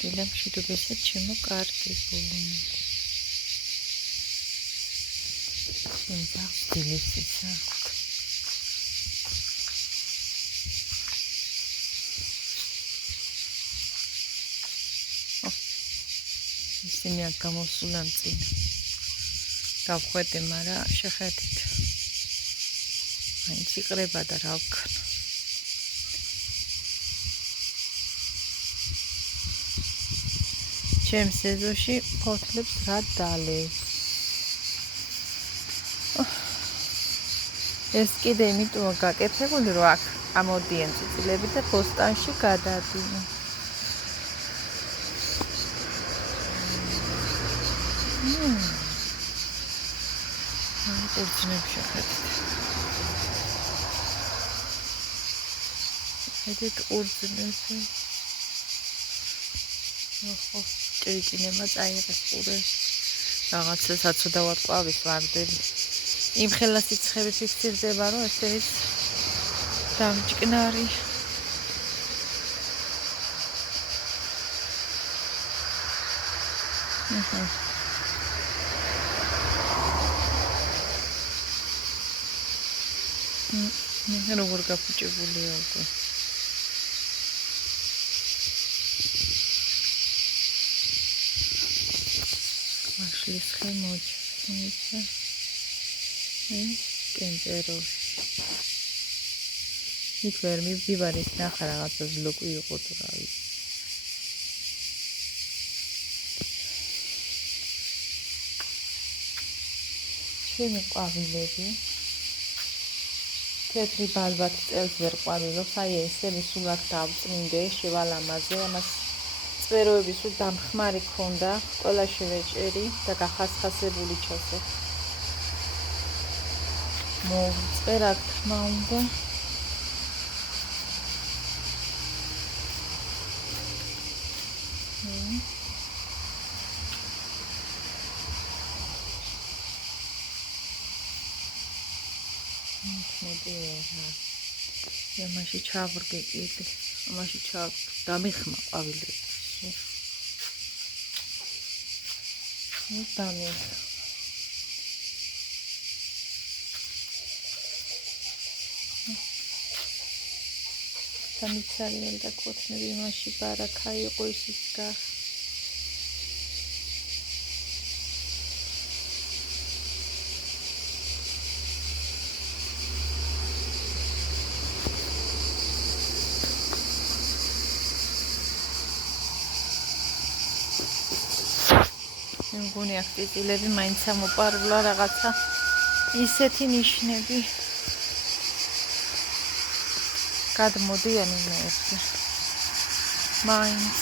დილემში დუბესაც შემოკარგებო. სიმბახს დილის ისა. ისინი აქ გამოსულან წინ. გავხვედი, მაგრამ შეხედით. მაინც იყრება და რა ვქნა. ჩემს ეზოში ფოთლებს რა დალევს. ეს კიდე იმიტომ გაკეთებული, რომ აქ ამოდიან წიწილები და ბოსტანში გადადიან. ყურძნებს შეხედეთ. ედეთ ყურძნები. ხო, ჭრიჭინება წაიღეს ყურეს. რაღაცა საცოდავად ყვავის ვარდები. იმ ხელა სიცხები ფიქსირდება, რომ ესე ვიც დამჭკნარი. როგორ გაფუჭებულია უკვე. მაშლის ხემოჩა. კენტეროში. იქ ვერ მივდივარ, ის ნახა რაღაცა ზლოკვი იყო თუ რა ვიცი. ჩემი ყვავილები თეთრი ბალბათ წელს ვერ ყვავილობს, აი ესენი სულ აქ დავწმინდე, შევალამაზე, ამას წვეროები სულ დამხმარი ქონდა, ყველა შევეჭერი და გახასხასებული ჩასე. მოვწერა თქმა უნდა. ამაში ჩავრგე კიდე, ამაში დამიხმა ყვავილები. დამიხმა. სამიცარიელ და ქოთნები მასში ბარაქა იყო ისიც გახ. მგონი აქ წიწილები მაინც ამოპარვლა რაღაცა ისეთი ნიშნები. გადმოდიან იმერზე. მაინც.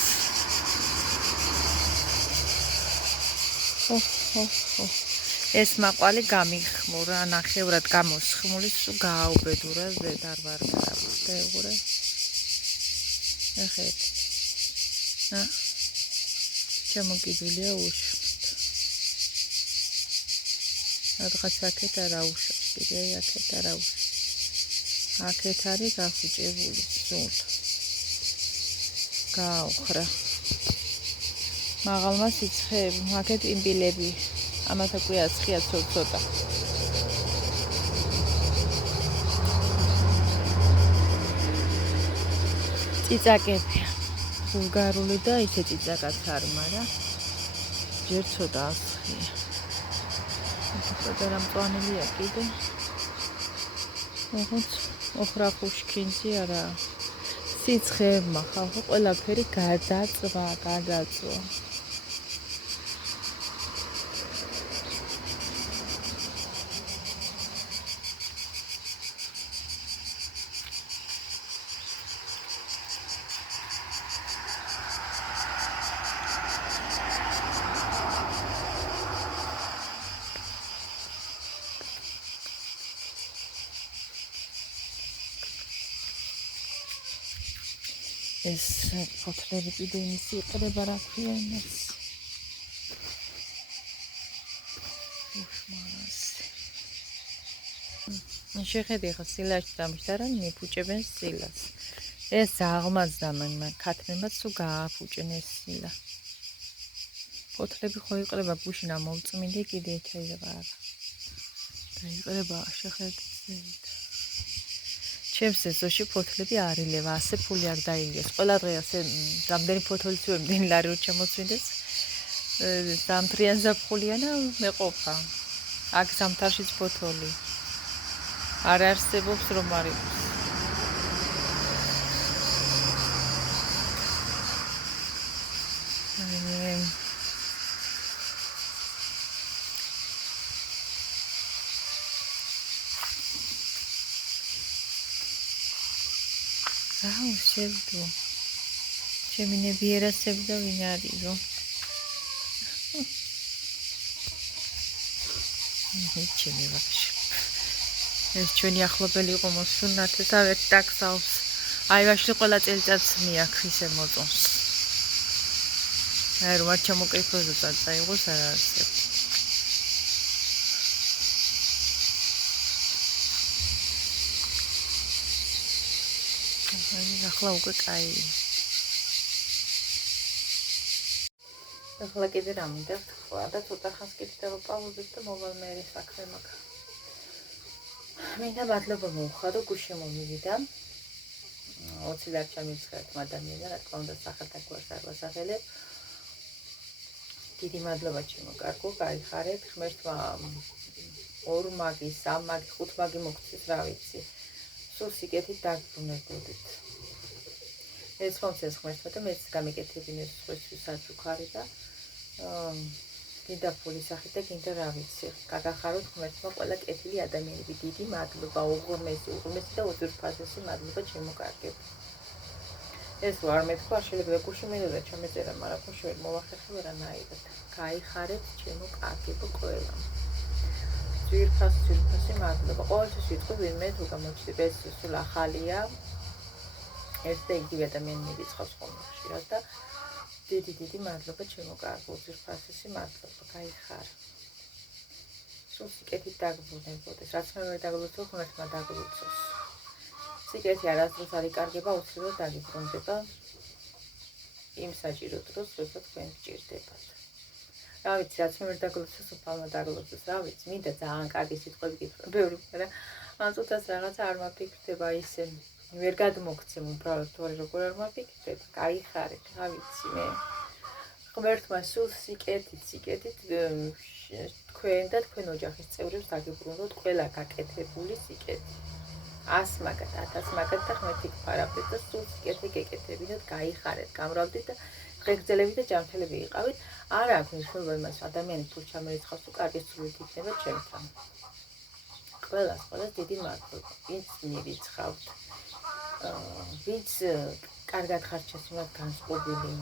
ეს მაყვალი გამიხმურა, ნახევრად გამოსხმული, სულ გააუბედურა ზედ არ ვარ გაუღურე. ეხეთ. ჩამოგიდულია უშ. რაღაც აქეთ არა უშავს, კიდე აქეთ არა უშავს. აქეთ არის გაფუჭებული სულ. გააუხრა. მაღალმა სიცხეები, აქეთ იმბილები. ამათ უკვე აცხია ცოტა. წიწაკები. ბულგარული და ისე წიწაკაც არ, მაგრამ ჯერ ცოტა აცხია. ცოტა მწვანილია კიდე. ოღონდ ოხრა ხუშკინძი არა. სიცხეებმა ხალხო ყველაფერი გადაწვა. ეს ფოთლები კიდე იმის იყრება რა ქვია იმას. უშმარას. შეხედე ხა სილაში დამშდარა, მიფუჭებენ სილას. ეს აღმაზდა მე ქათმემაც თუ გააფუჭნესილა. ფოთლები ხო იყრება გუშინ ამოვწმინდი კიდე ეთაიღა. დაიყრება შეხედეთ. ჩემს ეზოში ფოთლები არ ილევა, ასე ფული არ დაილიოს. ყველა დღე ასე რამდენი ფოთოლიც ვერ მდენი ლარი რო შემოწმინდეს. დამთრიან ზაფხულიანა მეყოფა. აქ ზამთარშიც ფოთოლი. არ არსებობს რომ არ იყოს. აუ შევდო. ჩემი ნებიერასები და ვინ არისო? ჩემი ვაფშე. ეს ჩვენი ახლობელი იყო მოსუნათე და ვერ დაგსავს. აი ვაშლი ყველა წელიწადს მიაქ ისე მოწონს. აი რომ არ ჩამოკეიფოზე წაიღოს არ არსებობს. ახლა უკვე კაი. ახლა კიდე რა მინდა თქვა და ცოტა ხანს კიდე ვაპაუზებ და მოვალ მე საქმე მაქვს. მინდა მადლობა მოუხადო გუშინ მომივიდა. 20 ლარი ჩამივცხერთ ადამიანს, რა თქმა უნდა სახელთა გვარს არ ვასახელებ. დიდი მადლობა ჩემო კარგო, გაიხარეთ. ღმერთმა 2 მაგი, 3 მაგი, 5 მაგი მოგცეს, რა ვიცი. სულ სიკეთით დაგბრუნებოდით. ეს მომცეს ღმერთმა და მეც გამიკეთებინე სხვისთვის საჩუქარი და გინდა ფულის სახით და გინდა რა ვიცი. გაგახაროთ ღმერთმა ყველა კეთილი ადამიანები. დიდი მადლობა, უღრმესი და უძვირფასესი მადლობა ჩემო კარგებო. ეს ვარ მეთქვა, შეიძლება გუშინ მინდოდა ჩამეწერა, მაგრამ ხო შევ მოვახერხე ვერანაირად. გაიხარეთ ჩემო კარგებო ყველამ. ძვირფასი მადლობა. ყოველთვის ვიტყვი ვინმე თუ გამოჩნდება ეს სულ ახალია. ეს და იგივე ადამიანი მირიცხავს ხოლმე ხშირად და დიდი მადლობა ჩემო კარგო, ძვირფასი მადლობა, გაიხარ. სულ სიკეთით დაგბრუნებოდეს, რაც მე ვერ დაგლოცო, ღმერთმა დაგლოცოს. სიკეთი არასდროს არ იკარგება, უცებად დაგიბრუნდება იმ საჭირო დროს, როცა თქვენ გჭირდებათ. რა ვიცი, რაც მე ვერ დაგლოცო, სოფალმა დაგლოცოს, რა ვიცი, მინდა ძალიან კარგი სიტყვები გითხრა, ბევრი, მაგრამ ამ წუთას რაღაცა არ მაფიქრდება ისე. ვერ გადმოგცემ უბრალოდ თორე როგორ არ მაფიქრდება, გაიხარეთ, რა ვიცი მე. ღმერთმა სულ სიკეთით თქვენ და თქვენ ოჯახის წევრებს დაგიბრუნოთ ყველა გაკეთებული სიკეთი. 100 მაგათ, 1000 მაგათ და ღმერთი გფარაფეთ და სულ სიკეთე გეკეთებინოთ, გაიხარეთ, გამრავლდით და ღეგრძელები და ჯანმრთელები იყავით. არ აქვს მნიშვნელობა იმას, ადამიანი თუ ჩამერიცხავს თუ კარგი სულით იქნება ჩემთან. ყველას დიდი მადლობა, ვინც მირიცხავთ. ვინც კარგად ხართ შესუნად განწყობილი.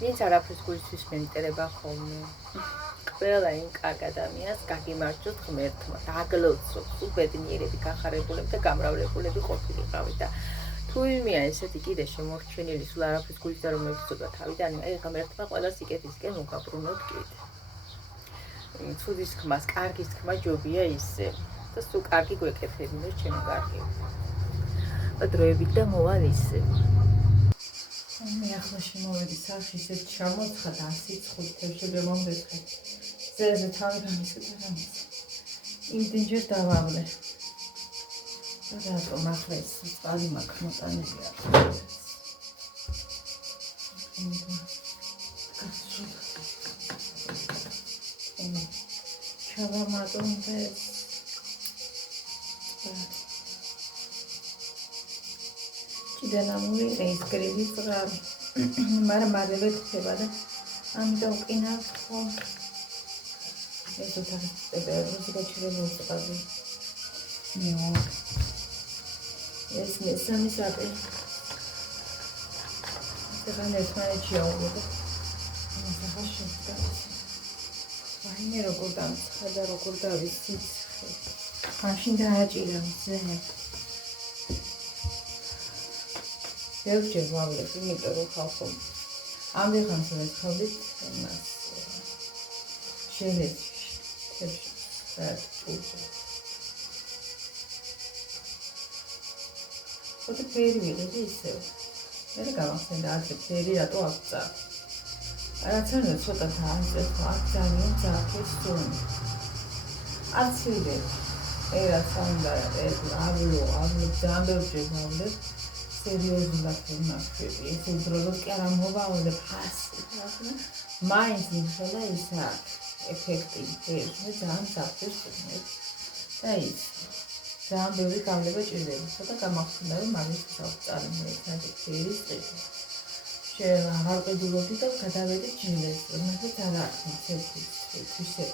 ვინც არაფრის გულისთვის მენტერება ხოლმე. ყველა იმ კარგ ადამიანს გაგიმარჯვოთ ღმერთმა, დაგლოცოთ, უბედნიერები, გახარებულები და გამრავლებულები ყოფილიყავით და თუ იმია ესეთი კიდე შემორჩენილი, სულ არაფრის გულით და რომ ებრძოდა თავიდან, აი ღმერთმა ყველა სიკეთისკენ მოგაბრუნოთ კიდე. ცუდის თქმას, კარგის თქმა ჯობია ისე და სულ კარგი გვეკეთებინოს ჩემო კარგებო. და დროებით და მოვალ ისე. მე ახლა შემოვედი სახში, ისეთ ჩამოცხა და 105 შეიძლება მომდეთხე. ზეზე თავი გამისკდა რამის. იმდენჯერ დავავლე. რატომ ახლა ეს წყალი მაქვს მოტანილი არ. ჩავამატონდე. ჭიდანამული ეს გრილი წყალი. მაგრამ მალევე ხდება და ამიტომ ვყინავთ ხოლმე. ეს ოთახი გაჩერებული წყალი. ეს მესამე საპე. ეხლა ერთმანეთში აუგებო. ახლა შევდგა. ვაიმე როგორ დამცხა და როგორ დავიცით. მაშინ დააჭირა მზე. ბევრჯერ ვავლებ, იმიტომ რომ ხალხო ამდენხანს ვეცხოვდით იმას ჟელეთში, თებში, და ჭურჭელში. ხოთი ფერი ვიღიდი ისევ. მე გამახსენდა ადრე ფერი რატო აღწა. რაც არ ცოტა დაანწეს, აქ ძალიან ძაფის სუნი. აცილე. ერაც უნდა ავლო ძალიან ბევრჯერ მოვიდეთ. სერიოზულად ვიმახები. ეს უბრალოდ კი არ მოვავალებ ფასი. მაინც იხელა ისა ეფექტი. ეს ძალიან ძაფის სუნი. და ის ძალიან ბევრი გამლება ჭირდება. ცოტა გამახსენდა რომ მაგის წავწარე მე ერთად ფერის წესი. აღარ ყიდულობდი და გადავედი ჯილეს. მაგით არ აქვს ესე.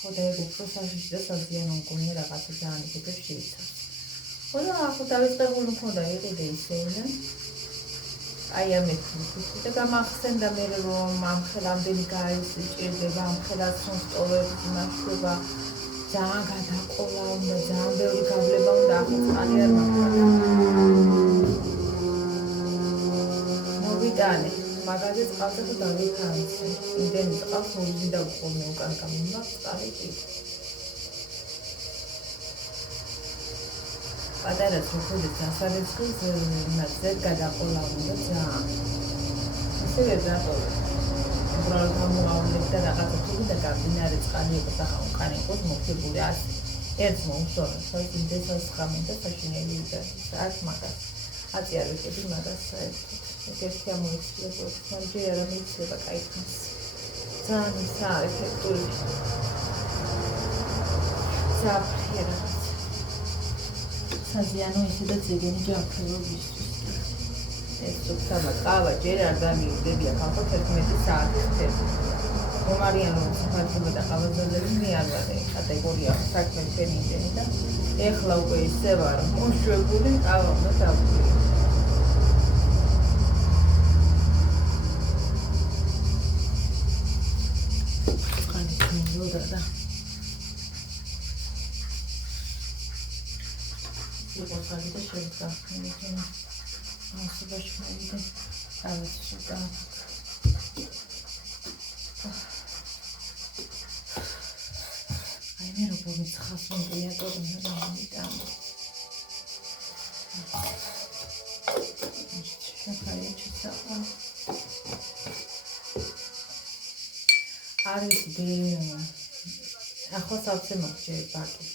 ხო და ეგ უფრო საშიში და საზიანო მგონია რაღაცა ძალიან იქებს შეიცავს. ხო და ახლა დავიწყებული მქონდა იყიდე ისეულე. აი ამეთი და გამახსენდა მე რომ ამ ხელამდელი გაიწირდება ამ ხელას სონსტოვებს იმაშობა. ძალიან გადაყოლა უნდა, ძალიან ბევრი გავლება უნდა ახლა წყალი არ მაქვს. მოვიტანე, მაგაზე წყალზე თუ დავიქანცე. იმდენი წყალს მოვიზიდა ხოლმე უკან გამიმაქ წყალი კი. პატარა ცოცხლების დასარეცხის იმაზე გადაყოლა უნდა ძალიან. ისევე დაკოლა. უბრალოდ ამოვავლებ და რაღაცა თუ და გამდინარე წყალი იყო და უკან იყოს მოხებული ასე. ერთს მოუსწორებს, ხოლმე ინდესას ხამენ და საშინელი იდა. აქ მაგას. აწი არ ვიყიდი მაგას საერთოდ. ერთი ამოიცილება, სამჯერ არ ამოიცილება кайფს. ძალიან საეფექტური. საფრთხე. საზიანო ისე და ძეგენი ჯანმრთელობისთვის. ეს სუფთამა ყავა ჯერ არ დამივიდებია ხალხო 11 საათი. მომარიან რომ საფრთხე და ყავაზოლები მე არ ვარ კატეგორია საქმე ფენიდენი და ეხლა უკვე ისე ვარ მოშვებული ყავა და დავუკვირდი. და იყო ხალი და შეიძლება მეკენა ასობაში მოვიდე ამის შეგა აი მე როგორ მცხავს მომიატორი და მომიტან შეხაია ჩიცაა არის ახლა სავსე მაგჭერ ბაკი.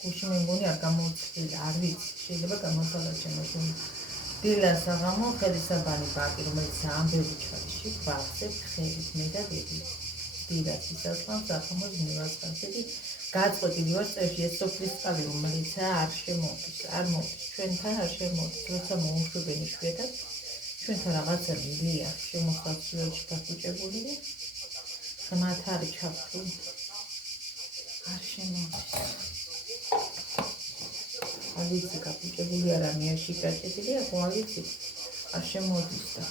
გუში მე მგონი არ გამოუცდილი, არ ვიცი, შეიძლება გამოთვალა ჩემო. დილას აღამო ხელისაბანი ბაკი, რომელიც ძალიან ბევრი ჩაიში, გვახსებ ხელით მე და დიდი. დილას ისასხამს აღამოს მივაწყავს. იგი გაწყვეტილი ვარ წევში ეს სოფლის წყალი, რომელიც არ შემოდის, არ მოდის. ჩვენთან არ შემოდის, როცა მოუშვებენი შვედად, ჩვენთან რაღაცა მილია, შემოხსავსილში გაკუჭებული. მათ არის ჩაფრული. არ შემოდის. არ ვიცი გაკუჭებული არა მეაში გაჭედილია, ხო არ ვიცი. არ შემოდის და.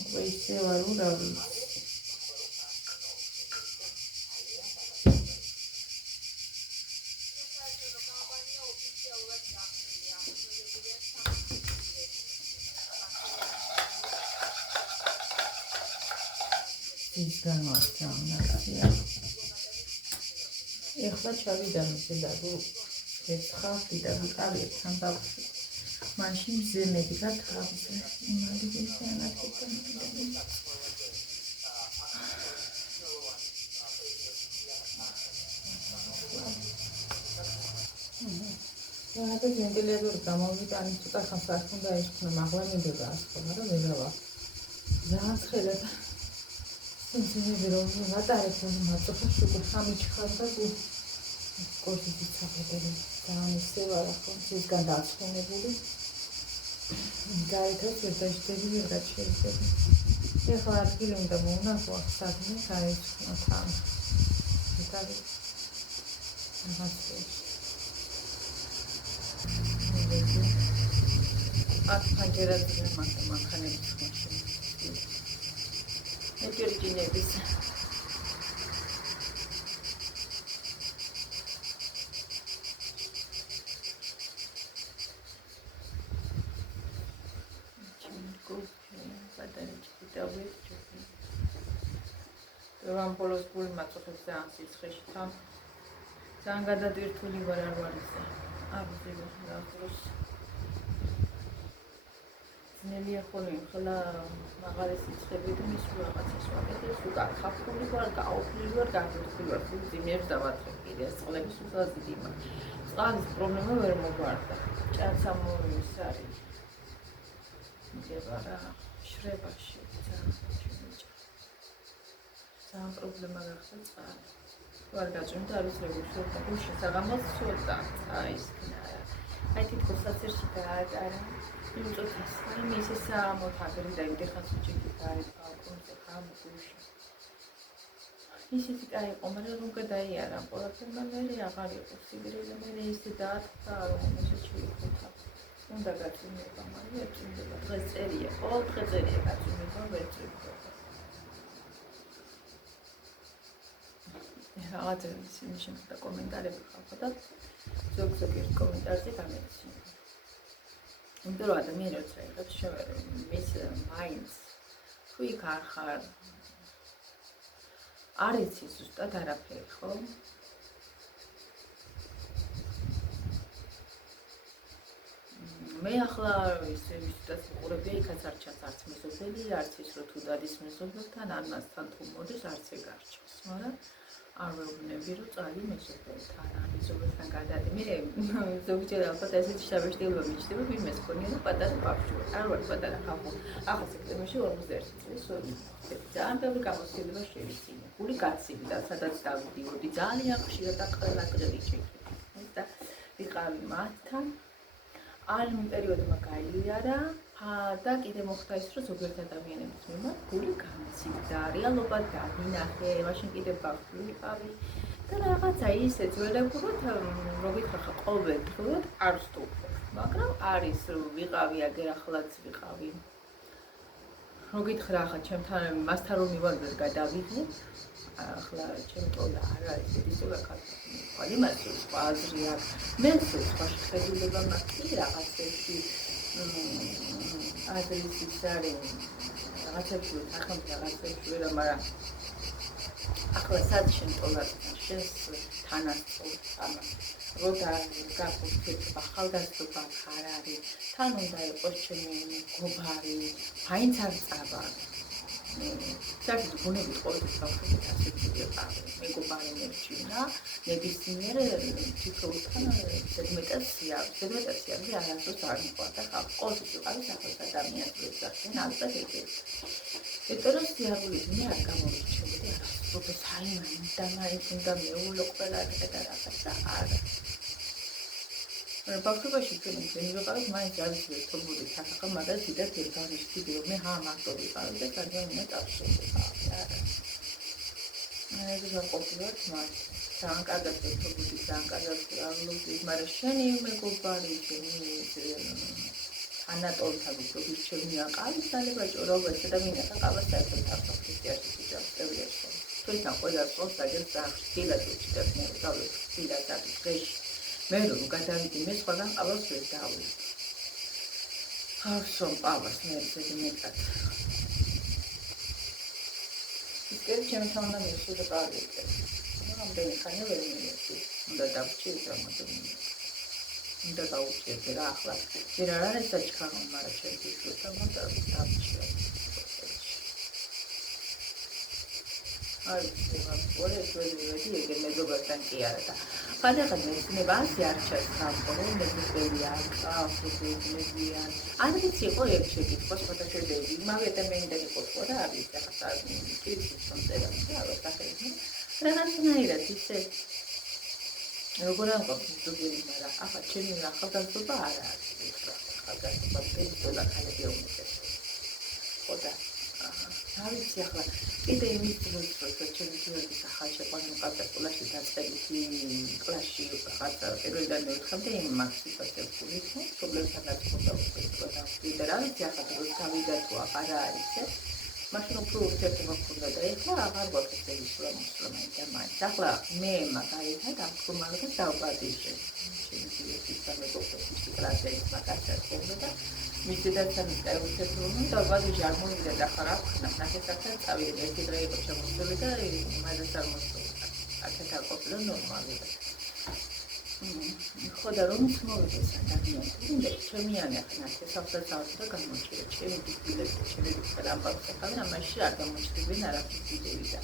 უკვე ისე ვარ ურავი. ის განვასწავლია. ეხლა ჩავიდა მისი და ეცხავდი და ვიყავი თან ბავშვი. მაშინ ზემები გათავზე. იმადი ისენაკეთე. და ვენტილატორი გამოვიტანი ცოტა ხანს უნდა ისქნა, მაგრამ მინდოდა ასწავლა და ვეღავა. ძალიან ხელად სინცინები რომ მატარებს რომ მაწოხა შუქი ხამიჩხარ და კორტიზი წახედები ძალიან ისე ვარ ახლა ისგან დაცვენებული გაითოს ვეშტები ვიღაც შეიძლება ეხლა ადგილი უნდა მოუნახო აქ სადმე გაიცხნა თან იტალი აქ ფანჯერაზე მანქანების მაშინ ეჭირჭინების ჩინკო პატარჩი ბოლოს გული მაწუხებს ძალიან სიცხეში თან. ძალიან გადადირთული ვარ არ ვარ ისე. აბზი ვარ. ძნელია ხოლმე ხოლა მაღალი სიცხები და მის რაღაცას ვაკეთებ, უკან ხაფული ვარ, გაოფლილი ვარ, გაგოთქვილი ვარ, ძიმებს დავაწყებ კიდე წყლების უზაზი დიმა. წყლის პრობლემა ვერ მოგვარდა. ჭარცამოვის არის. მიგება რა შრებაში ძალიან პრობლემა გახდა წყალი. ვარ გაჭიმდა არის როგორ შევდა გულში საღამოს ცოტა ის აი თითქოს საცერში დაატარა. იმიტომ რომ ისე საამოთ აგრი და იმდეხას უჭიქით არის ბალკონზე ხამუში. ისეთი კაი იყო, მაგრამ რომ გადაიარა ყველაფერმა მე აღარ იყო სიგრილი მე ისე დაატყდა რომ ესე შევიხუთა. უნდა გაწმენდება, მაგრამ ვერ წმინდება. დღეს წერია, ყოველ დღე წერია გაწმენდება, ვერ წმინდება. რაღაც ისინი შემდგა კომენტარები ხალხო და ზოგ-ზოგ კომენტარზე გამეცი. იმიტომ რომ ადამიანებს რაიღებს შევერო მის მაინდს თუ იქ არ ხარ არ იცი ზუსტად არაფერი ხო? მე ახლა ისე ვიზიტას ვიყურებია იქაც არ ჩანს არც მეზობელი არც ის რომ თუ დადის მეზობელთან ან მასთან თუ მოდის არც ეგ არ ჩანს მაგრამ არ ვეუბნები რომ წალი მეზობელთან ან მეზობელთან გადადი მე ზოგჯერ ალბათ ესეთი შაბეშტილობა მიჩნდება ვინმეს ქონია და პატარა ბავშვი არ ვარ პატარა ხალხო ახლა სექტემბერში 41 წლის ვარ ძალიან ბევრი გამოცდილება შევიძინე გული გაცივი და სადაც დავდიოდი ძალიან ხშირად და ყველა დღე ჩეკი და ვიყავი მათთან არ პერიოდმა გაიარა და კიდე მოხდა ის რომ ზოგიერთ ადამიანებს მიმართ გული გამცივდა რეალობა დაინახე მაშინ კიდე ბავშვი ვიყავი და რაღაცა ისე ძველებურად რომ ვიქრახა ყოველ დღე არ ვსტუმრობ მაგრამ არის რომ ვიყავი აგერ ახლაც ვიყავი რომ გითხრა ახლა ჩემთან მასთან რომ მივაგდეთ გადავიღე ახლა ჩემთოდა არ არის ისე ვაკეთებ იმას სხვა აზრი აქვს მე სხვა შეხედულება მაქვს რაღაცებში აზრის ის არის რაღაცებში რაღაცებში რა მაგრამ ახლა სად შემტოლა შენს თანასწორს ამა როდა გაგუჩეთ ახალგაზრდობა არ არის თან უნდა იყოს ჩემი მეგობარი მაინც არ წავა საერთოდ გონებით ყოველთვის ბავშვები ასეთი იყავი მეგობარი მერჩინა ნებისმიერ თითოეულთან ზედმეტაცია არასდროს არ მიყვარდა ხალხი ყოველთვის იყავი სახელს ადამიანს ეძახდნენ ალბათ ეგეთ იმიტომ რომ სიარული მე არ გამოვირჩეოდი რომ საიმანი და მაინც უნდა მეულო ყველა და რაღაცა არა ბავშვობაში ჩვენი ძენი ვიყავით მაინც არ ვიცი თორმული სახახა მაგრამ დიდად ერთადერთი ვიდეო მე მარტო ვიყავი და ძალიან წავშობდი არა ეს რა ყოფილა თმარ ძალიან კარგად თორმული ძალიან კარგად აღლოვდი მაგრამ შენი მეგობარი შენი ანატოლთან როგორც ჩემი აყავის დალებაჭო როგორც და მინდა ყავა საერთოდ ახალ ქრისტიანში ჯავშევიაშო თვითონ ყველა სწორს დაგერ წახდილად უჩდებს მე დავით დილად დღეში მე რომ გადავიდი მე სხვაგან ყავას ვერ დავი ახსოვ ყავას მე ესე მეტად ისე ჩემთან უნდა მისულე პარკი რამდენი ხანი ვერ მიეცი უნდა დავჭირდე ამაზე უნდა დავჭირდე რა ახლა ვერ არის საჩქარო მაგრამ ჩემთვის უთან უნდა დავჭირდე აი ეს ვოლეიბოლი ეგ მეზობელთან კი არა და ხანდახან მეცნება ასე არ ჩასხამო მეზობელია ახლა არ ვიცი იყო ერთ შეკითხვას ფოტოშედევრი იმავე ადამიანიდან იყო ხო რა არის ახლა კითხვის მომწერა რა სახელი რაღაცნაირად ისე როგორ ამყოფს ზოგიერთი მაგრამ ახლა ჩემი ახალგაზრდობა არ არის ახალგაზრდობა პენსიოდა ხალები უმეტეს ხო და რა ვიცი ახლა კიდე იმის დროს რომ ჩემი ძმების ახალ შეყვანა მყავდა სკოლაში დაწყებითი კლასში რაღაცა პირველიდან მეოთხემდე იმ მაქსიმალურად ფულით პრობლემებთან დაწყობდა და ვიდრე რა ვიცი ახლა დროს გავიდა თუ აღარა არის მაშინ უფრო ურთიერთობა გქონდა და ეხლა აღარ გვაქვს ესეთი სულამოსლომი და მაინც. ახლა მე მაგალითად ამ ხომალებას დავპატიჟე. ჩემი სამეგობროს მისი კლასერის მაგასაც ხომ და მის დედასთან ურთიერთობა დავპატიჟე არ მომიდა და ხარ ახლა ნახესახთან წავიდე ერთი დღე იყო შემოსული და მაგას არ მოსწონდა. აქეთ აყოფილა ნორმალურად. ხო და რომ მოვიდეს ადამიანს, თუნდაც ჩემი ანახნა შესაძლოა და გამოჩერე ჩემი ბიბლიოთეკა, ჩემი ამბავი ხალხი ამაში არ გამოჩერებენ არაფერი და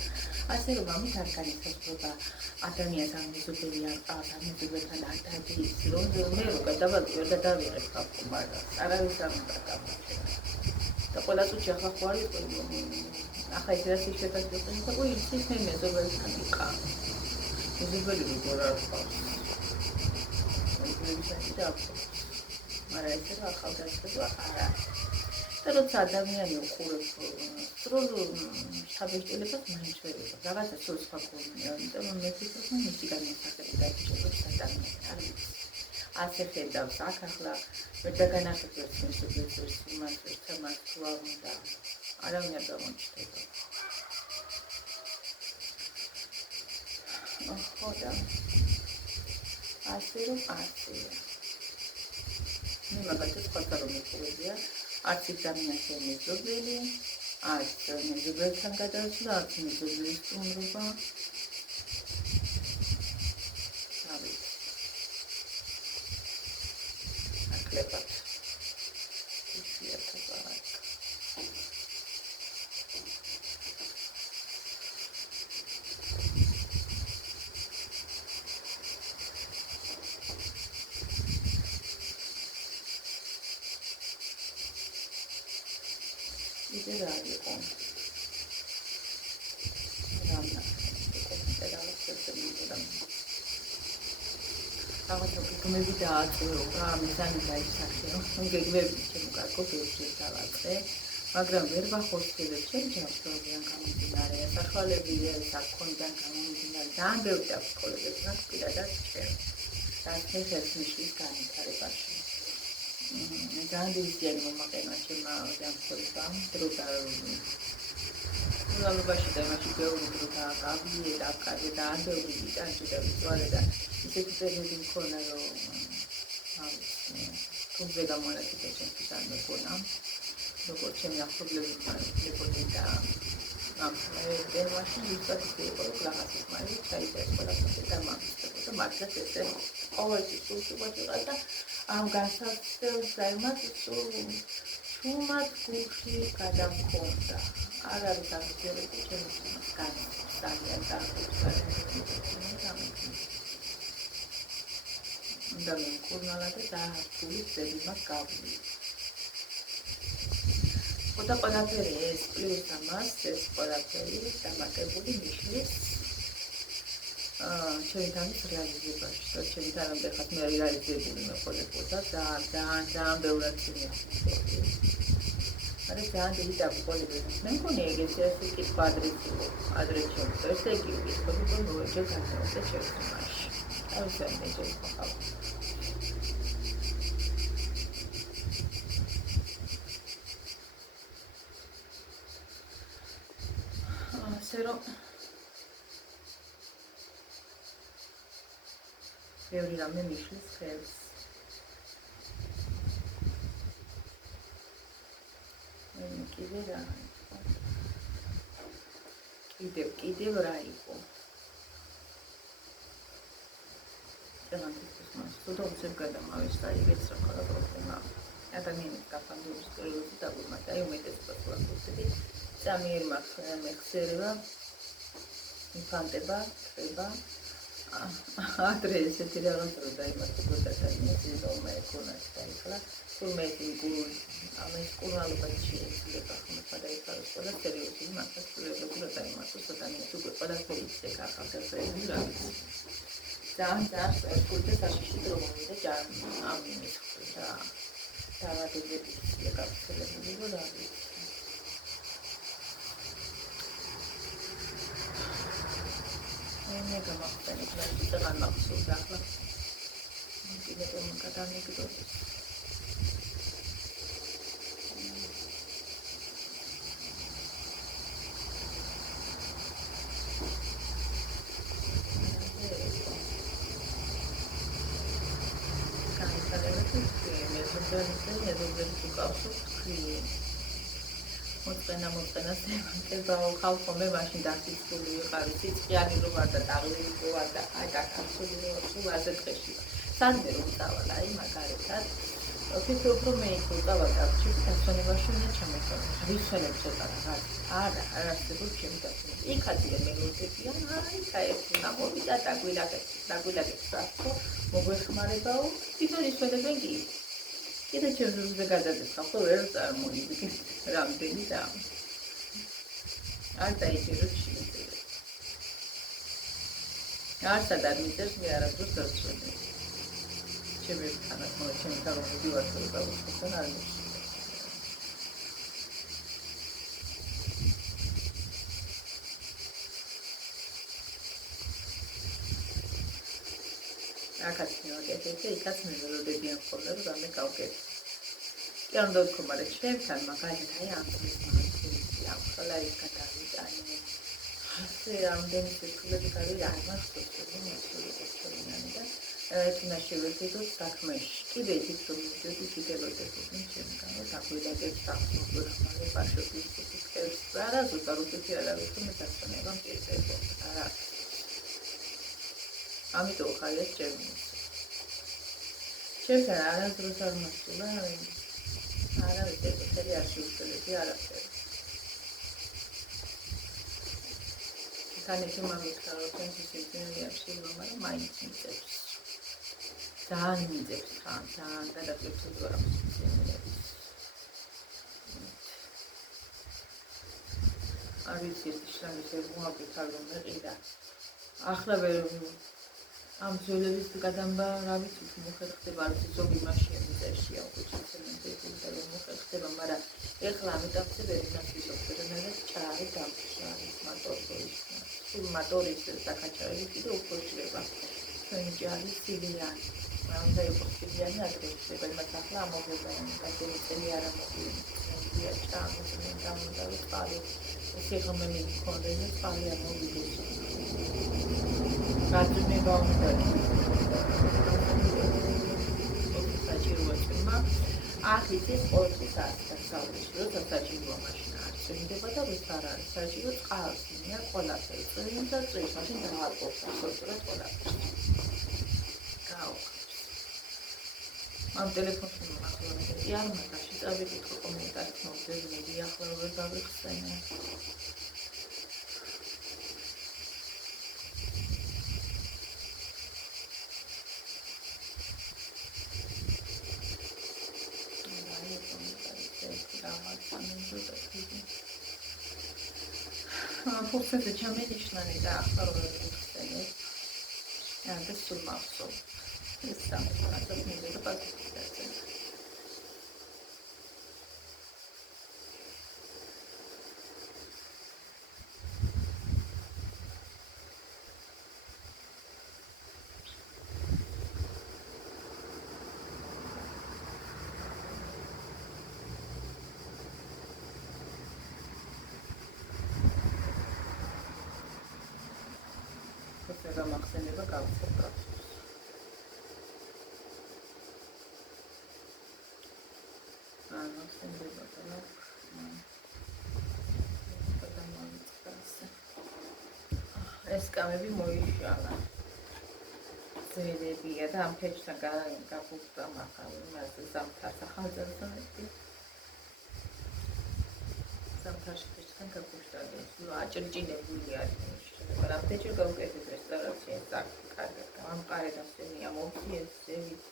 ასე რომ ამით არ განისაზღვრება ადამიანს ამიზობელი ადამიანებთან არ დადის, რომ მე რო გადავადი და დავიღებ ხალხს, არავის არ უნდა გამოჩერა. და ყველა წუთი ახლა ხო არის ახლა ეს რაც შეფასებული ხო იცით მე მეზობელთან იყა. მეზობელი როგორ არ ყავს მაგრამ ეს რა ახალგაზრდა არა. და როცა ადამიანი უყურებს სრულ საბეჭდილებას მაინც ვერ იყო. რაღაცა სულ სხვა გონია, იმიტომ რომ მე ვფიქრობ, რომ მისი განმსახები დაიჭიროს ადამიანს. არის ასე ხედავს აქ ახლა ვერ დაგანახებებს მეზობელს იმას თუ არ უნდა არავინ არ გამოჩნდება. ხო და ასე რომ მე მაგალითად ხოთა რომ მიყურებია არც ადამიანს მეზობელი არც მეზობელთან გადასვლა არც მეზობელის სტუმრობა არის აკლებად მე დააწევა მიზანი დაისახე რომ გეგმები შემოგარგო ბევრჯერ დავაწყე მაგრამ ვერ ვახორციელებ ჩემ ჯანმრთელობიდან გამომდინარე საშუალებიდან საქონლიდან გამომდინარე ძალიან ბევრი დაწყოლებებს მაქვს პირადად ჩემ და ეს ნიშნის განვითარებაში ძალიან დიდი ზიანი მომაყენა ჩემმა ჯანმრთელობამ დრო და ულამობაში და იმაში ბევრი დრო გაავლიე კაზე და ანდეური იტანჭი და ვიწვალე და ისეთი პერიოდი მქონა რომ თუმცა გამონაკიდა ჩემთვის არ მეკონა როგორც ჩემი ახლობლები მიყოლე და მე დემაში ვიწვადი იყო რაღაცის მალე ჩაიწერა ყველაფერი და მაგისტრო და მართლაც ესე ყოველთვის სულსუპად იყო და ამ განსაცდელს დაიმათ სულმად გულში გადამქონდა არ არის აღწერილი ჩემს განსაცდელს ძალიან და მე კურნალა და დაართული ზედმას გავვლი. ხოდა ყველაფერი ეს პლუს ამას ეს ყველაფერი დამატებული ნიშნის ჩემი თამის რეალიზებაში და ჩემი თანამდე ხათ მე რეალიზებული მეყოლებოდა ძალიან ბევრად სიმართლე. მაგრამ ძალიან დიდი დაბრკოლებები. მე მგონი ეგეთი ასე კი ადრესი ჩემს ესე იგი ვიტყოდი რომ მოეჭე განსაკუთრებით ჩემს თამაში. თავის ამბეჭი ხარ. სერო ბევრი რამე მიშლის ხელს კიდევ რა იყო სუდობსებ გადამავეშთა იგეც რა ყველა პრობლემა ადამიანის გაფანდურის პერიოდი დაგვიმართა აი უმეტეს პროცესები წამიერ მეხსერება ინფანტება ხება ადრე ესეთი რაღაცა რომ დაიმართა და დაიმართა მე ქონას და ეხლა თუმცა ამის კურნალობაც შეიძლება ხმება და ეხლა ყველა სერიოზული მასას შეიძლება დაიმართა ადამიანს უკვე ყველაფერი ისე ახალგაზრდები რა ძალიან კულტურა საშიში დრომი და ამის და დავადებები შეგაფრთხილებული რა მე გამახსენებ და განმახსოვს ახლა კიდევ მომკადანეკდოთ მეზობლები უკავს თქვი. მოწყენას ემანტებაო ხალხო მე მაშინ დასიწყული ვიყავი სიწყიანი რო ვარ და დაღლილი რო ვარ და აი გაკარცული რო ვარ სულ დღეში სანდე რომ წავალ აი მაგალითად ვფიქრობ რომ მე იქ ვიყავა და ჩიფტასონებაში უნდა ჩამოწვა რისხელებს ცოტა რაღაც არა არსებობს ჩემი დასწრება იქაც მე მოვიდია აი საერთოდ გამოვიდა დაგვილაგებს ხო მოგვეხმარებაო თვითონ ისველებენ კი კიდე ჩემზე გადადეს ხო ვერ წარმოვიდი რამდენი და არ დაიჭირო შეიძლება არ სადარმიწევს მე არასდროს დასწრები ჩემი თანაც ჩემი თავი ვარ თუ გავუცხოთ არ მიშ აკაც მოვიდეთ იქაც მეზოლოდებიან ხოლმე რომ მე გავკეთე კი არ უნდა ვთქვა მაგრამ ჩემთან მაგალითად აი ამ დღეს მაგალითად ამ ხალხი გადავიტანე ასე ამდენი სიტყვები გავიდა არ მახსოვს რომ მოსულობ და ეცნა შევეცდოთ საქმეში კიდე ის რომ კიდე როდესაც ჩემგანო დაგვიდაგებს საფუძველი პაშობის სიტყვებს არა ზუსტად რუსეთი არ არის რომ დასწრება მტკიცებო არა ამიტომ ხალხი ჩემთან არასდროს არ მოსულა არა ვიდეო არ შევწელები არაფერი თანეთი მომიწყდა რომ სისტემი არ შეიძლება მაგრამ მაინც მიწევს ძალიან მიწევს ძალიან გადაჭრებს უბრალოდ სისტემები არ ვიცი ეს შანსი მოაგვით არ რომ მეყიდა ახლა ვერ ამ ძველების გადამბა რა ვიცი თუ მოხერხდება არ ვიცი ზოგი მაშინ მიწევსია უკვე ცემენტები და რომ მოხერხდება მაგრამ ეხლა ამიტავსებები ნაცვლობს ჭარი დამშა მოტორის მოტორის საკაჭარი კიდე უფრო ჭრება ჭარი სილიანი მაგრამ და იყო სილიანი აგრესია მაგრამ ახლა ამოგვებიან გადაიწელი არ ამოგვია ჭამს დამუდავი წყალი სიღრმე მიქონდეს წყალი ამოვიდეს გაძნება უნდა საჭიროა ახით ეს ყოველთვის არის დასავლეთ როცა საჭიროა მაშინ არ წინდება და ვით არ არის საჭირო წყალს მია ყველაფერი წინ და წინ მაშინ დააყობს ხოლმე ყველაფერი ამ ტელეფონში მახსოვს არ მაგაში წავიკითხო კომენტარს მოგზები ახლა როგორ დავიხსენე ფურცეზე ჩამედიშნანი და ახლა როგორ ვიხსენე და სულ მახსოვს ეს სამწუხაროდ მივიდა პატივისცემა გამახსენება გავხსნა. გამახსენება და ეს კამები მოიშალა. ზედებია და ამ ფეჩთან გაგუხდა მაგალითად მას ზამთარს ახალწელთან ერთი. ზამთარში ფეჩთან გაგუხდა და აჭრიჭინებული არის. მაგრამ ფეჩი გავუკეთეთ რესტავრაცია კარგად გამყარე დასწენია მოვიდეს ზევით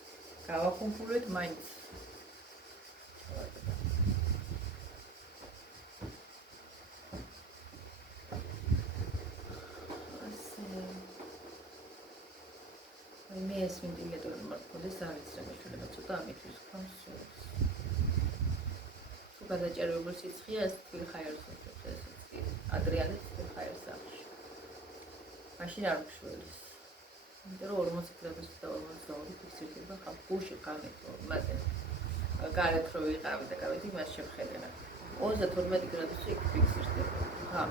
გავახუმფურეთ მაინც მე ეს ინდიკატორი მარტოდეს არის შემეძლება ცოტა ამისთვის ხავს თუ გადაჭერებულ სიცხეს თვილი ხაერს უწევს ადრიანის თვილი ხაერს მაშინ არ გშველის. იმიტომ რომ 40 გრადუსი და 42 ფიქსირდება ხა გუში გამეთო მაგრამ გარეთ რო ვიყავი და გავედი მას შევხედე 32 გრადუსი ფიქსირდება. ხა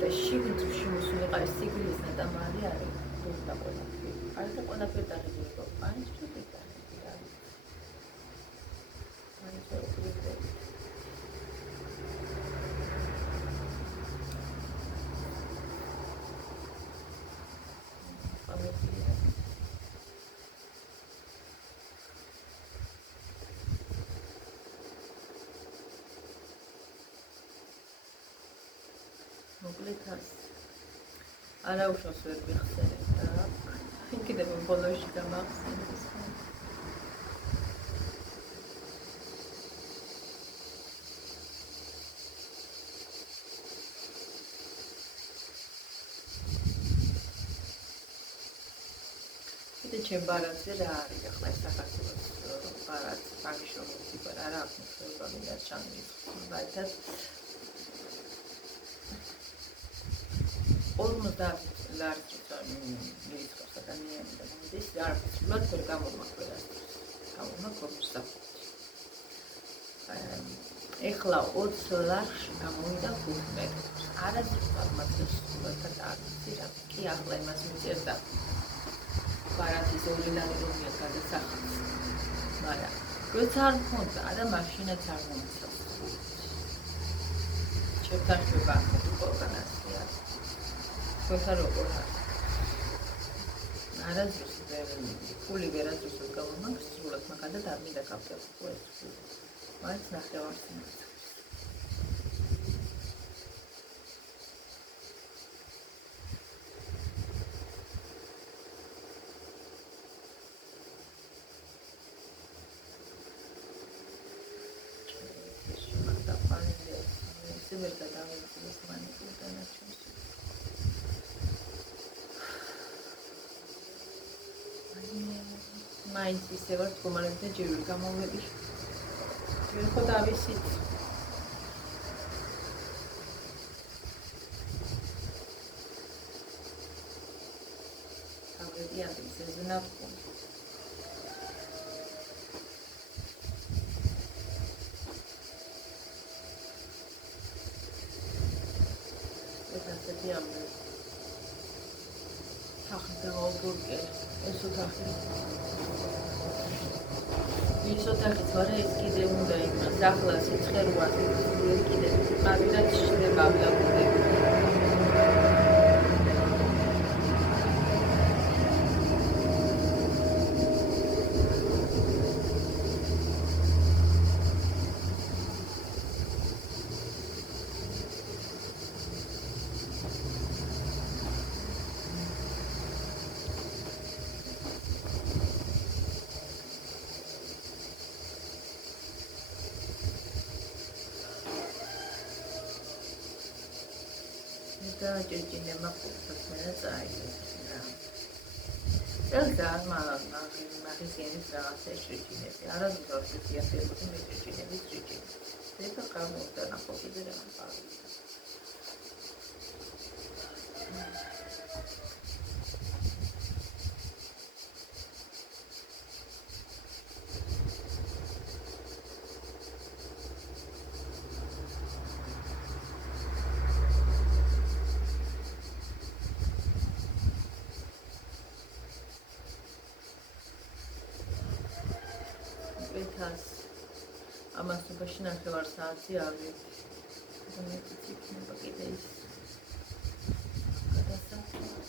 და შიგნით შემოსულიყარი სიგრძის ნატამარი არის და ყველაფერი. არის და ყველაფერი დაგიწყო. აი შეიძლება მოკლედ არა უშავს ვერ ვიხსენებ და კიდევ ბოლოში გამახსენდეს. კიდე ჩემ ბარათზე რა არის ახლა საქართველოს ბარათი ფაქშონი არა აქვს მნიშვნელობა მინდა ჩამიწყო ერთად 50 ლარს მიიწევს ადამიანი და მოდის არაფერად ვერ გამომაკვირა. გამომაკვირდა. ეხლა 20 ლარს გამოვიდა 5 მეტრს. არასდროს მაგას სულთან არის რა. კი ახლა იმას მიწერდა. ბარათის ორინალი რომია გადასახადს. მაგრამ როცა არ მქონდა და მაშინაც არ მომწონს. ჩემთან შევა ყველგანასია. ხოთა როგორ არის. არასდროს ფული ვერასდროს გამომაქვს სრულად მაგალითად არ მინდა გავდექო ეს. მაინც ნახევარს იმას. მაინც ისე ვარ თქომარები და ჯერ ვერ გამოვედი. ვერ ხო დავისით. თავები არის ზენა თქო. ეს ასეთი ამბე. ახლა ვოგე ეს ოთახი. ის ოთახი თორე ეს კიდე უნდა იყოს. ახლა სიცხეროა კიდე მაგალითად შეიძლება ავიაბოდები. ჭირჭინე მაყურებს წაიღება. ელდა მაგის გენის რაღაცა ჭირჭინები. არასდროს ისე აფერხი მე ჭირჭინები ჭირჭინები. ეს გამოვიდა ნახო კიდე რა. ამასობაში ნახევარ საათი ავიღე. მეტიც იქნება კიდე ის. გადასახადი.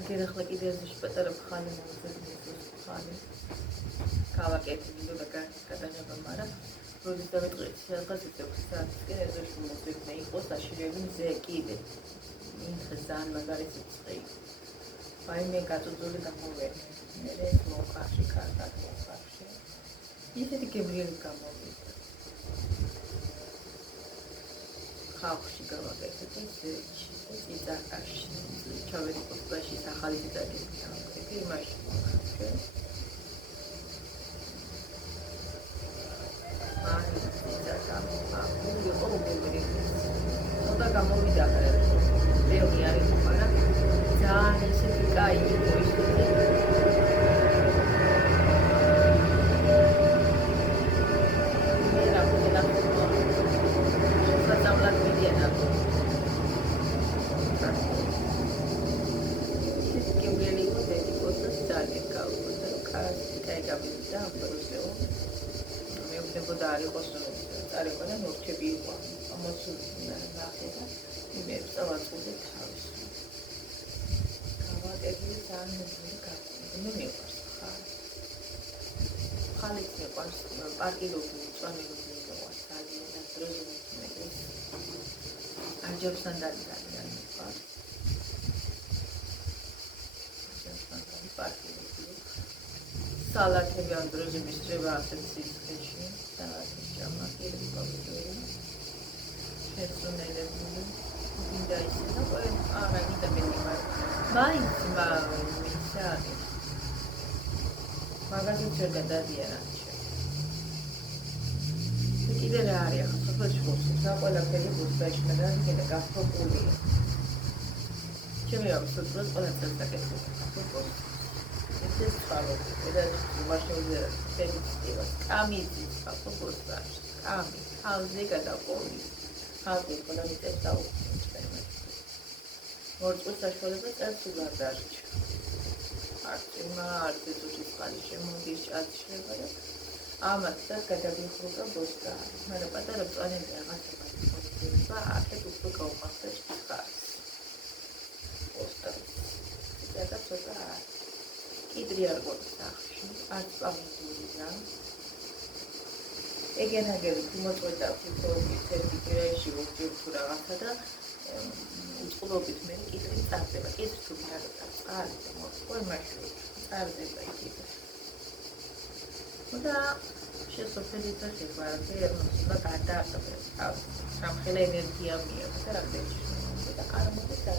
აგერ ახლა კიდე ეს პატარა ხალი მოუწევს ხალი. გავაკეთე და გადაგება, მაგრამ როდის დავიწყე რაღაც 6 საათი ეს მოუწევს იყოს აშირები მზე კიდე. ძალიან მაგარი სიცხე. აი მე გაწუწული გამოვედი. მე ეს მოხარში კარგად მოხარში. ისეთი გემრიელი გამოვიდა. ხალხში გავაკეთეთ ეს იცაკაში. ჩავედი პოსტაში ახალი ძაღლი. ეგ იმაში მოხარში. აი და გამოვიდა ბევრი არის, მაგრამ ძალიან ისეთი კაი მოიხდე. მე რა ვქნა საწავლად მიდიან. მეუბნებოდა არ იყოს წარება და მორჩები იყო ამოცული ნახება მე წავაწოდე თავის გავაკეთე ძალიან მოძული გაკვეთილი მე მიყვარს ხალით მიყვარს პარტიულობი წვანილობი მიყვარს ძალიან დროზე მე აჯობსთან ძალიან მიყვარს აჯობსთან პარტიულობი სალათები ამ დროზე მისწრება ასეთ სიცხეში სალათი ჭამაკი ყოველდღე პერსონალები მინდა ისე და არა მინდა მენიმარ მაინც მისაგი მაგაზინს ვერ გადადიან კიდე რა არის ახლა სოფელში და ყველაფერი ბუდაპეშტში და კიდე გასწრებული ჩემი აღსაწყოთ ყველა წელს დაკეთებული ეს წყალობი და მაშინზე ფერმისტივა კამიცი საფოსტა კამი ხალხი გადაყოლი ხალხი ყველა მიწეს დაუხმო მორწმუნე საშუალება წელს უგარ დარჩა არტიმა არტიტუჩის ყალი შემოგის ჭაჭება და ამათ და გადაგიხურა ბოსტა მაგრამ პატარა პლანეტი რაღაცა და აქეთ უფრო გაუხსნა ხარ ბოსტა და ცოტა კიდრი არ გოწახში არც პამიტურია ეგენაგები მოწყვეტა ფიქრობი ცერტიფიკატში ვუჭირ თუ რაღაცა და უწყლობით მე კიდრი წარდება კიდრი თუ არ წარი და მოყოლ მაშინ წარდება კიდრი და შესაძლოა და შეგვარდე და გადააყენებს თავს სამხელა ენერგია მიიღო და რაღაცა და არ მოხდა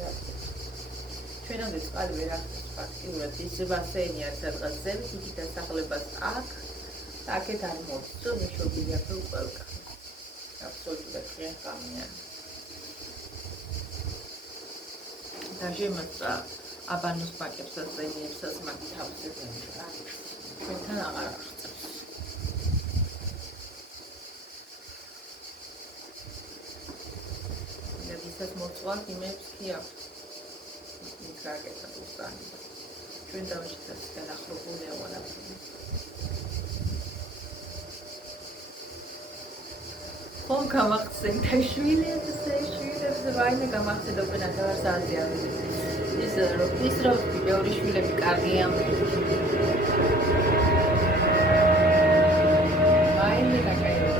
ჩვენამდე წყალი ვერ ახდენს ფაქტიურად ის ბასეინი არის რაღაცზე იგი დასახლებას აქ და აქეთ არ მოწო მშობილია თუ ყველგან აბსოლუტურად ხერხამია დაჟემოცა აბანოს პაკებსაც და ინებსაც მაგ თავზე დანიშნა ჩვენთან აღარ აღწევს და ისაც მოწვავ იმებს კი აქვს გაკეთა უსტანი ჩვენ დავშიტეთ განახლებულია ყველაფერი ხომ გამახსენ და შვილებს ვაიმე გამახსენ და ყველა დავარსაზია ის რო ბევრი შვილები კარგია ვაიმე და კაირო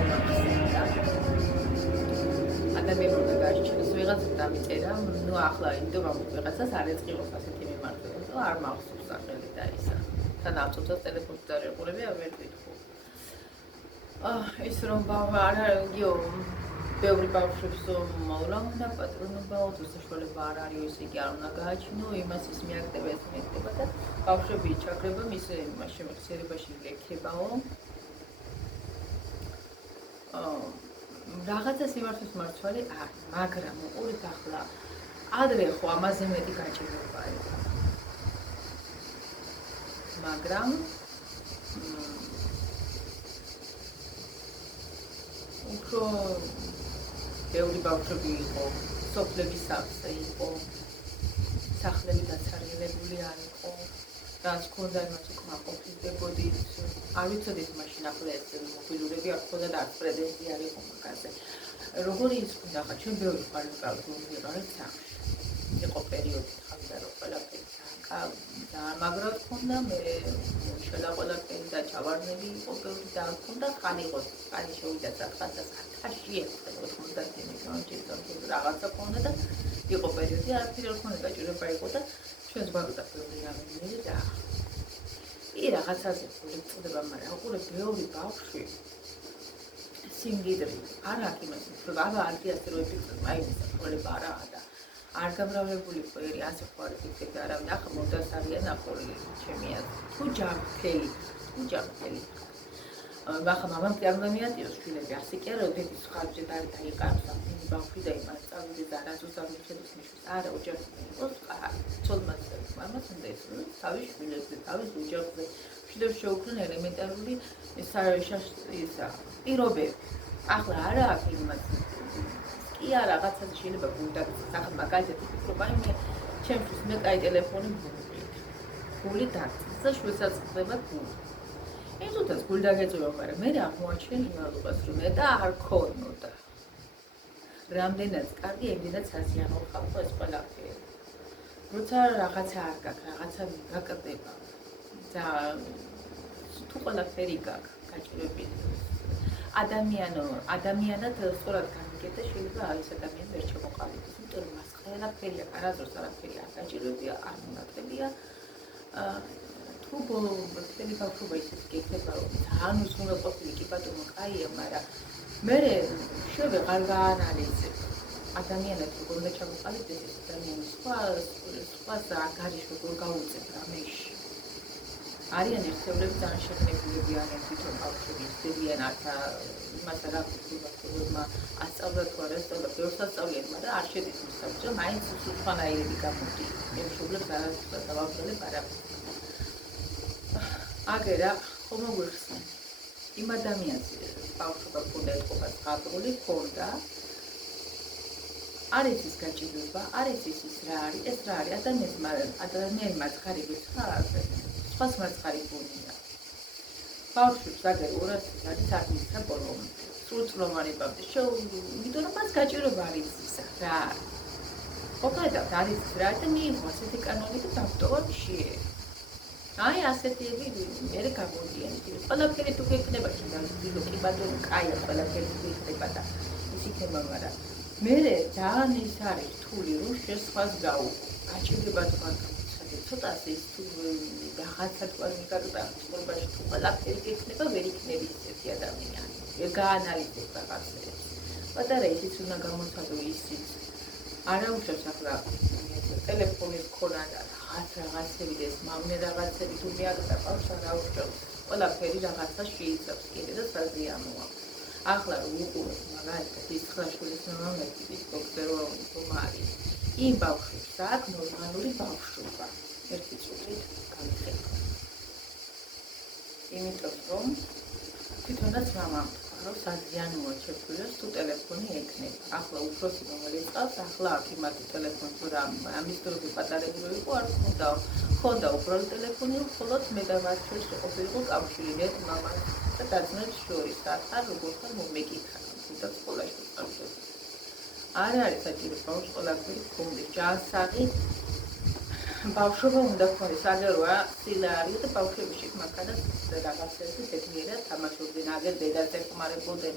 ადამიანს უნდა გაჩნდეს ვიღაც დამიწერა ნუ ახლა ინდო ვიღაცას არ ეწყიროს ასეთი მიმართულება და არ მახსოვს სახელი და ისა თან ავტოთოს ტელეფონს დარეგულები არ ვერ ვიტყო ის რომ არაგიო ბევრი ბავშვებს მოვლა და პატრონობა თუ საშუალება არ არის ის იგი არ უნდა გააჩინო იმას ის მიაკდება ეს მიაკდება და ბავშვები ჩაგრება მის შემოხსიერებაში ლექებაო რაღაცა სიმართლის მარცვალი არის, მაგრამ უყურეთ ახლა ადრე ხო ამაზე მეტი გაჭირება იყო. მაგრამ უფრო ბევრი ბავშვები იყო, სოფლების სახლზე იყო, სახლები დაცარიელებული არ იყო. რაც ქონდა იმას უკმაყოფილებოდი არ ვიცოდით მაშინ ახლა ეს მობილურები არ ქონდა და არც პრეტენზია არ იყო მაგაზე როგორი ის ქონდა ხა ჩვენ ბევრი ხარკავი ვიყავით სახლში იყო პერიოდი ხანდა რომ ყველაფერი და მაგრად ქონდა მე შელა ყველაფერი და ჩავარდნები იყო ბევრი და ქონდა ხანი იყო ხანი შევიდა სათხას ათაში ერთხელ 90 მილიონი რაღაცა ქონდა და იყო პერიოდი არაფერი არ ქონდა გაჭირება იყო და ჩვენს გვაქვს ბევრი რამე და ი რაღაცაზე წდება მაგრამ უყურე ბევრი ბავშვი სიმდიდრე არ აქვს იმას რომ აბა არქიასტრო ეფექტი აი ეს პრობლემა არაა და არ გამრავლებული ყველი ასე ხوار ეფექტი არავინ ახლა მომდას არიან ახალი ჩემი აზრით თუ ჯამფელი ახლა მამამ კი არ მომიატიოს შვილები ასე კი არა დედის ხარჯზე დაიყარს ამ ბავშვი და იმას წავიდეს და რაზოს დავიხედოს მისთვის არა ოჯახი იყოს ცოლმაზე მამას უნდა ისწავლოს თავის შვილებზე თავის ოჯახზე შვილებს შეუქმნან ელემენტარული ისა პირობები ახლა არა აქვს იმას კი არა რაღაცაზე შეიძლება გულდაგდეს ახლა მაგალითად ფიქრობა იმ ჩემთვის მე კაი ტელეფონი გული დაგწეს და შვილსაც ხდება გული ეზუთაც გულდაგეწევა, მაგრამ მე აღმოაჩინე იმალობას, რომ და არ ქონოდა. რამდენად კარგი, ემდენად საზიანო ხალხო ეს ყველაფერი. როცა რაღაცა არ გაქვს, რაღაცა გაკეთდება და თუ ყველაფერი გაქვს, გაჭირვებით ადამიანად სწორად გამიგეთ და შეიძლება არის ადამიანი ვერ ჩამოყალიბდეს, იმიტომ რომ მას ყველაფერი აქვს, არასდროს არაფერი არ გაჭირვებია, არ მონატრებია. თუ მთელი ბავშვობა ისეთ გექნება, რომ ძალიან უზრუნო ყოფილი კი ბატონო კაია, მაგრამ მე შევე არ გაანალიზებ ადამიანად როგორ უნდა ჩამოყალიბდეს ეს ადამიანი სხვა გარეშე როგორ გაუწევ რამეში. არიან ერთეულები ძალიან შეგნებულები არიან თვითონ ბავშვები ძებიან ართა იმას არ აღვნიშნებმა ასწავლა თუ არა ასწავლა ბევრს ასწავლიან, მაგრამ არ შედის მოსაბჭო, მაინც სხვანაირები გამოდიან. მე მშობლებს არასდროს დავაბრძოლებ არაფერს. აგერა ხომ გვიხსნა იმ ადამიანს ბავშვობა ქონდა ეთყობა ზღაპრული ქონდა არ იცის გაჭირვება, არ იცის ის რა არის, ეს რა არის ადამიანის მაცხარი როცა სხვას მაცხარი გონია. ბავშვებს აგერ 200 არის აღმოჩნდა ბოლომდე. სრულწლოვანებამდე იმიტომ რომ მას გაჭირვება არ იცის რა არის. ყოფილად არის რა და მიიღო ასეთი კანონი და დაგტოვა მშიე. აი ასეთები მე გამოდიან. ყველაფერი თუ გეკნება შეიძლება კი ბატონო კაია ყველაფერი თუ იქნება და ის იქნება, მაგრამ მე ძალიან ის არის რთული რომ შეხვას გაჭირდება თუ ცოტა ის თუ რაღაცა თუ არ მიგაკეთა ცხოვრებაში თუ ყველაფერი გეკნება ვერ იქნები ესეთი ადამიანი. ვერ გაანალიზებ რაღაცებს. პატარა ისიც უნდა გამოცადო ისიც. არა უშავს ახლა ტელეფონის ქონა და რაღაცები და ეს მავნე რაღაცები თუ მიაკეთა ყავს არა უშავს. ყველაფერი რაღაცა შეიცავს კიდე და საზიანოა. ახლა უყურებ მაგალითად ის ხაშულის მომენტის დოქტორო მარი. იმ ბავშვებს აქვს ნორმალური ბავშვობა. ერთი წუთით გამიხება. იმიტომ რომ თვითონაც მამამ რომ საზიანოა შეფულოს თუ ტელეფონი ეკნება. ახლა უფროსი რომელიც ყავს, ახლა აქ იმათი ტელეფონი თუ რა ამის დროზე პატარებული იყო, არ ხონდა უბრალოდ ტელეფონი, მხოლოდ მე და მათ შორის ყოფილიყო კავშირი მე მამას და დაძმებს შორის. ახლა როგორ ხარ მომეკითხა, თუნდაც სკოლაში ვწავდები. არ არის საჭირო ბავშვს ყველაფერი გქონდეს, ჯანსაღი ბავშვობა უნდა გქონდეს, აგეროა სილა არის და ბავშვები მანქანას რაღაცებზე ზედმიერად თამაშობდნენ, აგერ დედას ეხმარებოდნენ.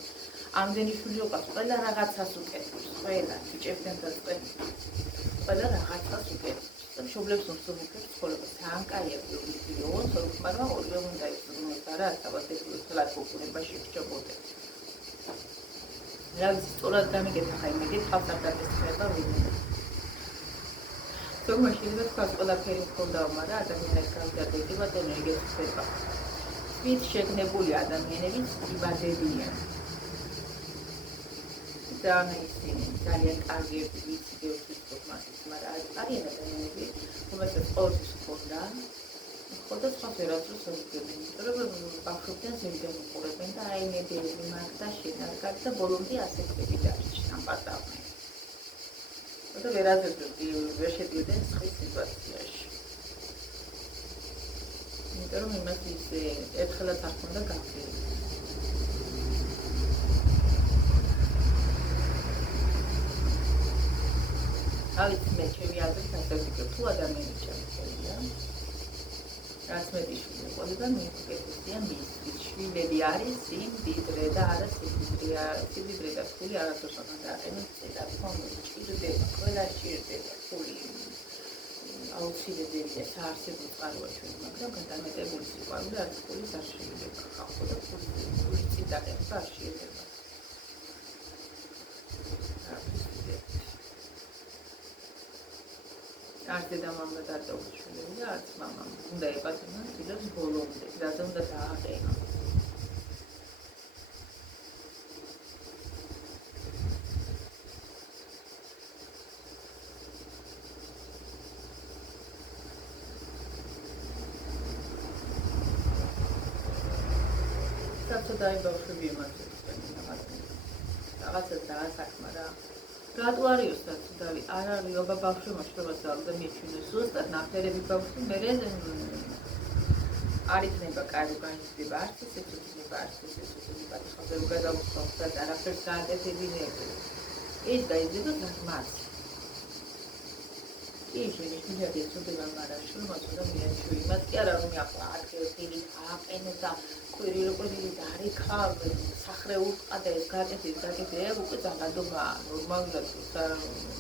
ამდენი შვილი ოყავს, ყველა რაღაცას უკეთებს, ყველა ბიჭებთან დაწყებს, ყველა რაღაცას უკეთებს. და მშობლებს უმსუბუქებს ცხოვრება, თან კაია ვიო, მაგრამ ორივე უნდა იცოდნენ, არა თავადებული ხელად უყურებაში გჭობოდნენ. რა ვიცი, სწორად გამიგეთ ახლა იმედი თავს არ დაგესწრება ვინმე. თუმცა შეიძლება თქვა ყველაფერი მქონდა, მაგრამ ადამიანის გამგარდები ბატონო ეგეც ხდება. ვით შეგნებული ადამიანებიც იბადებიან. ძალიან კარგები ვიცი ბევრთვის პროგრამის, მაგრამ არიან ადამიანები, რომელსაც ყოველთვის ხონდა, ხოდა სხვა ფერადროს აღდგენენ, რომ ბავშვებთან ზემდე უყურებენ და აი მე დედები მაგ და შენარგად და ბოლომდე ასეთები დარჩენ პატარნე. და ვერ შედიოდნენ სხვა სიტუაციაში. იმიტომ რომ იმას ისე ერთხელაც არ ქონდა გაფრთხილი. ავით მე ჩემი აზრით ასე ვფიქრობ, თუ ადამიანი შემიძლია რაც მეტი შვილი ყოლიდან მიიღებია მისთვის შვილები არის სიმდიდრე და არა სიმდიდრე და ფული არასდროს არ დააყენებს და ფონდი ჭირდება, ყველა ჭირდება ფული აუცილებელია საარსებო წყაროა ჩვენ, მაგრამ გადამეტებული სიყვარული არის ფულის არ შეიძლება ხალხო და ფული წინ დაყენება არ შეიძლება. არც დედამამმა დაწოვა შვილები და არც მამამ. უნდა ებატონონ ფილებს ბოლომდე, რაზე უნდა დააყენონ. საერთოდ ბავშვები იმართებიან რაღაცა დაასახმა რა. რატო არის დავი არ არის ობა ბავშვი მოშრობას და მიჩვენოს ზუსტად ნაფერები ბავშვი მე არ იქნება კაი რომ გაიზრდება არც ესეც იქნება არც ესეც იქნება ხალხი რომ გადავუხსოვთ და არაფერს გააკეთებინებთ ეს გაიზრდება მას ის შეიძლება ეცოდება მაგრამ შრომაც უნდა მიაჩვენო იმას კი არა რომ ახლა ადგილი ააყენო და კვირი როგორი დარიქა სახრეულ ყადებს გაკეთებ უკვე ძალადობა ნორმალურად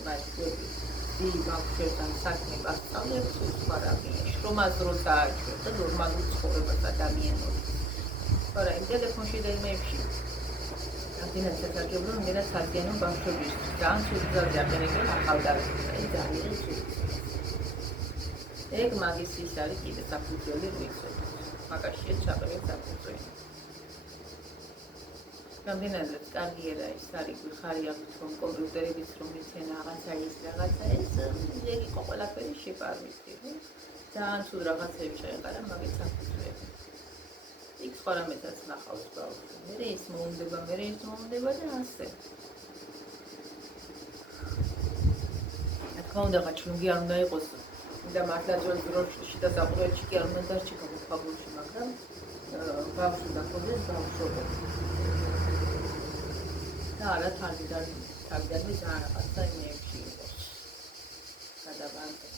მაიკლები დი ბავშვებთან საქმე გასწავლებს სხვა რამეა შრომას დროს ააჩვენო და ნორმალურ ცხოვრებას ადამიანებს მაგრამ იმ ტელეფონში და იმებში ამდენად საკარგებია ამდენად სარგიანო ბავშვებისთვის ძალიან სულძალზე აყენებენ ახალგაზრდებს ეს ძალიან ეგ მაგის ის არის კიდე საფუძველი ვიცით მაგაშია ჩაყრეთ საფუძველი რამდენად კარიერა ის არის ხარი აქვს რომ კომპიუტერებით რომ იცენ რაღაცა ეს ეგ იყო ყველაფერი შეპარვისდი ძალიან სულ რაღაცები შეეყარა მაგის საფუძველი იქ სხვა რამესაც ნახავს ბავშვი მე ის მოუნდება და ასე თქმა უნდა გაჩვენგი არ უნდა იყოს და მართლა ძველ დროში და საყურეში კი არ უნდა დარჩი გამოფაბულში მაგრამ ბავშვი დაქონდეს ბავშვობა და არა თავიდანვე ძალიან რაღაცა იმებში იყოს გადავანტე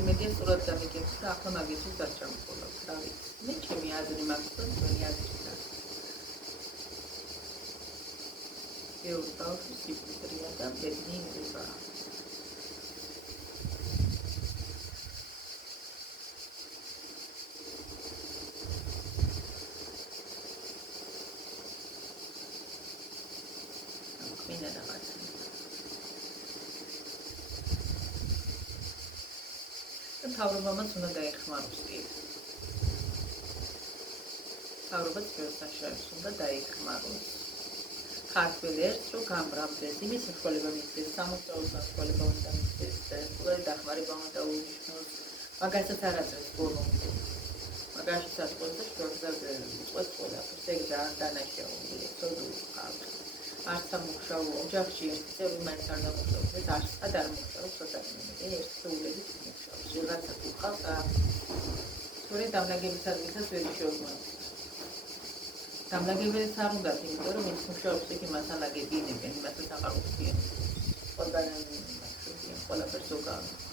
იმედია სწორად გამიგებს და ახლა მაგისთვის დარჩამყოლობ დავით მე ჩემი აზრი მაქვს და თქვენი აზრი და ეურო ბავშვი სიკვდილია და ბედნი იქნება მინდა რაღაცა თავრობამაც უნდა დაიხმაროს კი. თავრობაც ბევრთან შორის უნდა დაიხმაროს. ქართველი ერთს რომ გამრავლდეს, იმის საშუალება მისცეს, სამუშაოს საშუალება უნდა მისცეს, ყოველი დახმარება უნდა უნიშნოს. მაგასაც არ აწევს ბოლომდე. მაგასაც ყოლდა შორზაზე უწყვეტ ყველაფერს, ეგ დანაშაულია, ცოდული ხალხი. არც სამუშაო ოჯახში ერთი წევრი მაინც არ დამუშავებს, არც არ მუშაობს ადამიანები, ერთეულებით მუშაობს. რაღაცა თუ ხალხ სწორედ დამლაგების ადგილსაც ვერ შეუქმნას. დამლაგებელიც არ უნდათ, იმიტომ რომ ის მუშაობს იქ იმას ალაგებინებენ, იმასაც აღარ უხდიან. ყველაფერს ზოგადად.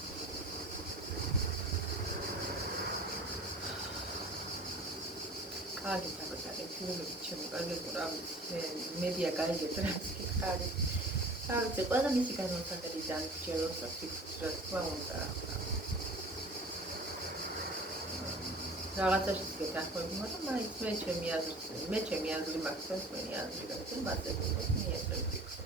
კარგი დაბადებით, ფილმებით ჩემი კარგი ყურავით, მედია გაიგეთ რაც კი კარგი. თავზე ყველა მისი განმარტებელი დაიჭეროს და ფიქრს რა უნდა. რაღაცაში გეთანხმები, მაგრამ მაინც მე ჩემი აზრი მაქვს, თქვენი აზრი გაიგეთ, მაგრამ მიეწევ ფიქრს.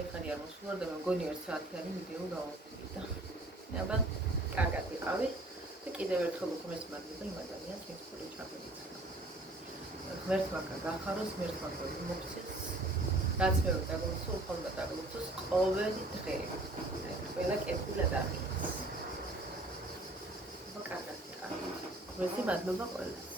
ეხანი არ მოსულა და მეგონი 1 საათიანი ვიდეო გავაკეთე. აბა, კარგად იყავით და კიდევ ერთხელ უხმეს მადლობა იმ ადამიანს, ვინც ხოლმე ჩამოვიდა. ღმერთმა გახაროს, ღმერთმა მოგცეს. რაც მე დაგლოცო, ხოლმე დაგლოცოს ყოველი დღე. ყველა კეთილ ადამიანს. აბა, კარგად იყავით. მადლობა ყველას.